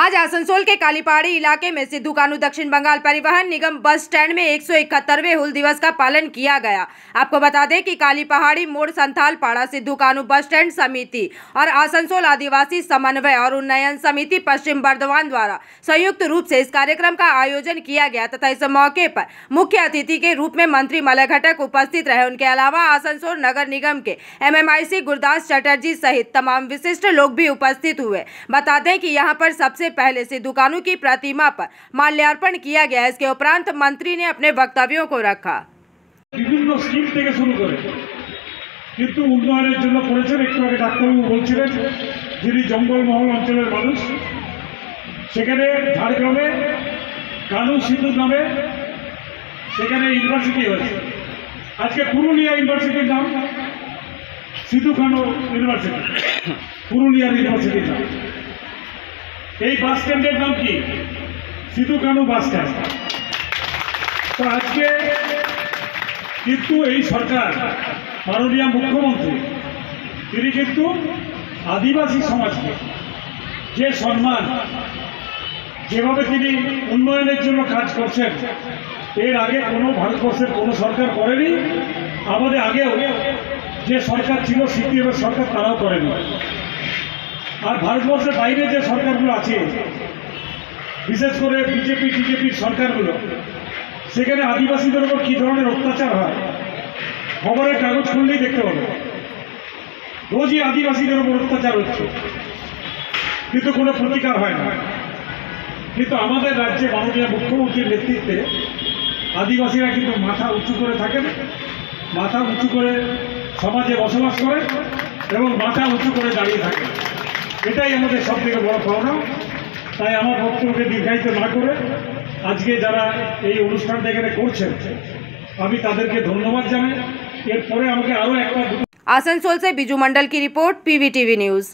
आज आसनसोल के कालीपहाड़ी इलाके में सिद्धू कानू दक्षिण बंगाल परिवहन निगम बस स्टैंड में 171वें हुल दिवस का पालन किया गया। आपको बता दें कि कालीपहाड़ी मोड़ संथालपाड़ा सिद्धू कानू बस स्टैंड समिति और आसनसोल आदिवासी समन्वय और उन्नयन समिति पश्चिम बर्धमान द्वारा संयुक्त रूप से इस कार्यक्रम का आयोजन किया गया तथा इस मौके पर मुख्य अतिथि के रूप में मंत्री मलय घटक उपस्थित रहे। उनके अलावा आसनसोल नगर निगम के MMIC गुरदास चटर्जी सहित तमाम विशिष्ट लोग भी उपस्थित हुए। बता दें कि यहाँ पर सबसे पहले सिद्धू कानू की प्रतिमा पर माल्यार्पण किया गया। इसके उपरांत मंत्री ने अपने वक्तव्यों को रखा। विभिन्न स्कीम থেকে শুরু করে কিন্তু উন্নয়নের জন্য করেছেন। একটু আগে ডাক্তারবাবু বলছিলেন যিনি জঙ্গলমহল অঞ্চলের মানুষ, সেখানে ঝাড়গ্রামে কানু সিদ্ধু নামে সেখানে ইউনিভার্সিটি হয়েছে। আজকে পুরুলিয়া ইউনিভার্সিটির নাম সিদ্ধু কানু ইউনিভার্সিটি, পুরুলিয়া ইউনিভার্সিটির নাম। এই বাস স্ট্যান্ডের নাম কি? Sindhu Kanu bus stand. তো আজকে কিন্তু এই সরকার, মাননীয় মুখ্যমন্ত্রী, তিনি কিন্তু আদিবাসী সমাজকে যে সম্মান, যেভাবে তিনি উন্নয়নের জন্য কাজ করছেন, এর আগে কোনো ভারতবর্ষের কোনো সরকার করেনি। আমাদের আগেও যে সরকার ছিল, সিপিএমের সরকার, তারাও করেনি। আর ভারতবর্ষের বাইরে যে সরকারগুলো আছে, বিশেষ করে বিজেপি টিজেপির সরকারগুলো, সেখানে আদিবাসীদের উপর কী ধরনের অত্যাচার হয় খবরের কাগজ খুললেই দেখতে পাবে। রোজই আদিবাসীদের উপর অত্যাচার হচ্ছে, কিন্তু কোনো প্রতিকার হয় না। কিন্তু আমাদের রাজ্যে মাননীয় মুখ্যমন্ত্রীর নেতৃত্বে আদিবাসীরা কিন্তু মাথা উঁচু করে থাকেন, মাথা উঁচু করে সমাজে বসবাস করেন এবং মাথা উঁচু করে দাঁড়িয়ে থাকেন। এটাই আমাদের সব থেকে বড় পাওনা। তাই আমার বক্তব্যকে দীর্ঘায়িত না করে আজকে যারা এই অনুষ্ঠানটা এখানে করছেন, আমি তাদেরকে ধন্যবাদ জানাই। এরপরে আমাকে আরও একটা। आसनसोल से बिजू मंडल की रिपोर्ट, PVTV न्यूज़।